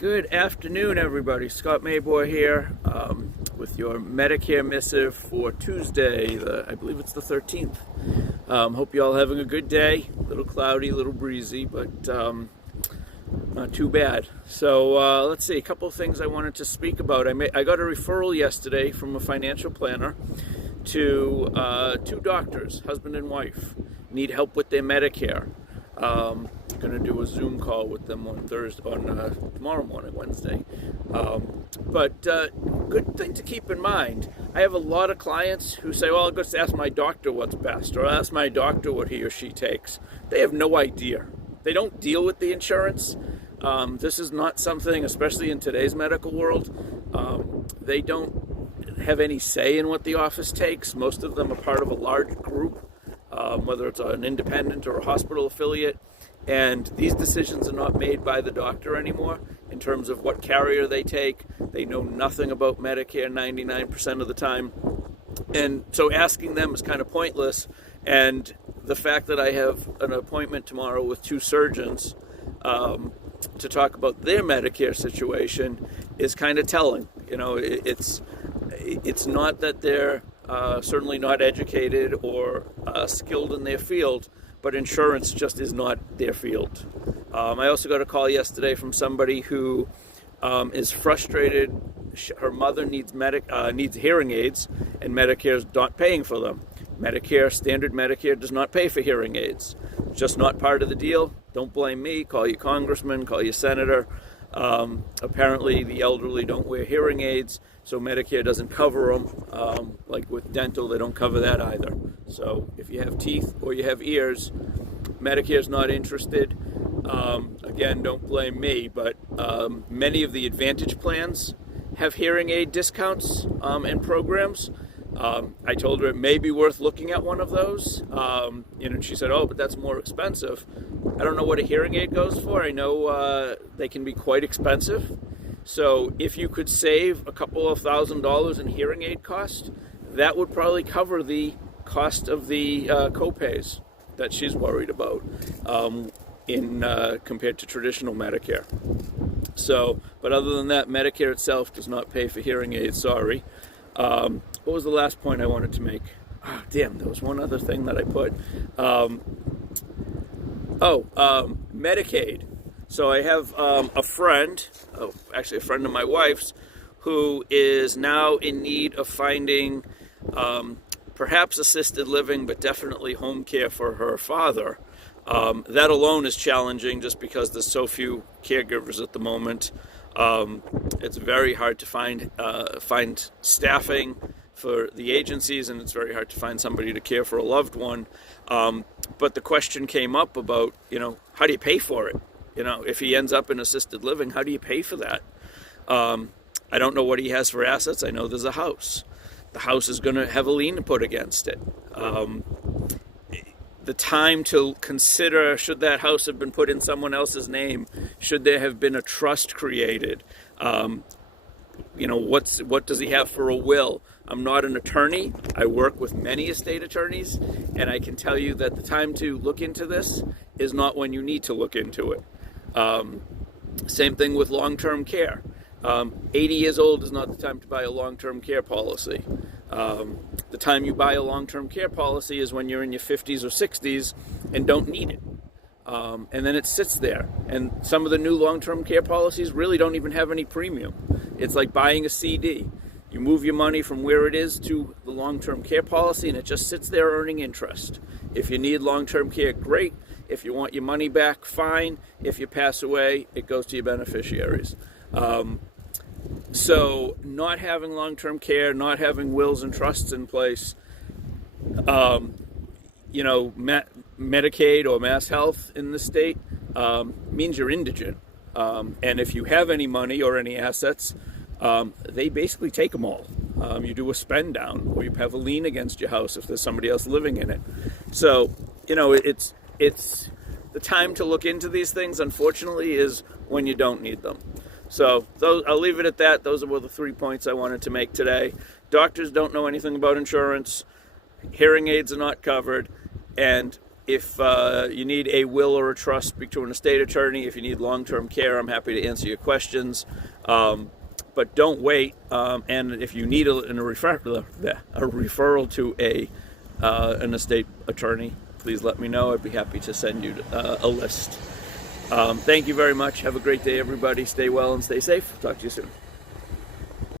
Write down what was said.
Good afternoon, everybody. Scott Mayboy here with your Medicare Missive for Tuesday, I believe it's the 13th. Hope you all having a good day. A little cloudy, a little breezy, but not too bad. So let's see, a couple of things I wanted to speak about. I got a referral yesterday from a financial planner to two doctors, husband and wife, need help with their Medicare. Going to do a Zoom call with them on tomorrow morning, Wednesday. But good thing to keep in mind, I have a lot of clients who say, well, I'll just ask my doctor what's best, or I'll ask my doctor what he or she takes. They have no idea. They don't deal with the insurance. This is not something, especially in today's medical world, they don't have any say in what the office takes. Most of them are part of a large group, whether it's an independent or a hospital affiliate. And these decisions are not made by the doctor anymore in terms of what carrier they take. They know nothing about Medicare 99% of the time. And so asking them is kind of pointless. And the fact that I have an appointment tomorrow with two surgeons to talk about their Medicare situation is kind of telling. You know, it's not that they're certainly not educated or skilled in their field, but insurance just is not their field. I also got a call yesterday from somebody who is frustrated. Her mother needs hearing aids, and Medicare's not paying for them. Standard Medicare does not pay for hearing aids. It's just not part of the deal. Don't blame me. Call your congressman, call your senator. Apparently the elderly don't wear hearing aids, so Medicare doesn't cover them. Like with dental, they don't cover that either. So if you have teeth or you have ears, Medicare's not interested. Again, don't blame me, but many of the Advantage plans have hearing aid discounts and programs. I told her it may be worth looking at one of those. And she said, oh, but that's more expensive. I don't know what a hearing aid goes for. I know they can be quite expensive. So if you could save a couple of $1,000s in hearing aid cost, that would probably cover the cost of the copays that she's worried about compared to traditional Medicare. So, but other than that, Medicare itself does not pay for hearing aids, sorry. What was the last point I wanted to make? Oh, damn, there was one other thing that I put. Medicaid. So I have a friend, actually a friend of my wife's, who is now in need of finding perhaps assisted living, but definitely home care for her father. That alone is challenging just because there's so few caregivers at the moment. It's very hard to find staffing for the agencies, and it's very hard to find somebody to care for a loved one. But the question came up about, how do you pay for it? If he ends up in assisted living, how do you pay for that? I don't know what he has for assets. I know there's a house. The house is going to have a lien put against it. The time to consider, should that house have been put in someone else's name? Should there have been a trust created? What does he have for a will? I'm not an attorney. I work with many estate attorneys, and I can tell you that the time to look into this is not when you need to look into it. Same thing with long-term care. 80 years old is not the time to buy a long-term care policy. The time you buy a long-term care policy is when you're in your 50s or 60s and don't need it. And then it sits there. And some of the new long-term care policies really don't even have any premium. It's like buying a CD. You move your money from where it is to the long-term care policy, and it just sits there earning interest. If you need long-term care, great. If you want your money back, fine. If you pass away, it goes to your beneficiaries. So not having long-term care, not having wills and trusts in place, Medicaid or Mass Health in the state means you're indigent. And if you have any money or any assets, they basically take them all. You do a spend down, or you have a lien against your house if there's somebody else living in it. So, it's the time to look into these things, unfortunately, is when you don't need them. So I'll leave it at that. Those were the 3 points I wanted to make today. Doctors don't know anything about insurance. Hearing aids are not covered. And If you need a will or a trust, speak to an estate attorney. If you need long-term care, I'm happy to answer your questions. But don't wait. And if you need a referral to an estate attorney, please let me know. I'd be happy to send you a list. Thank you very much. Have a great day, everybody. Stay well and stay safe. Talk to you soon.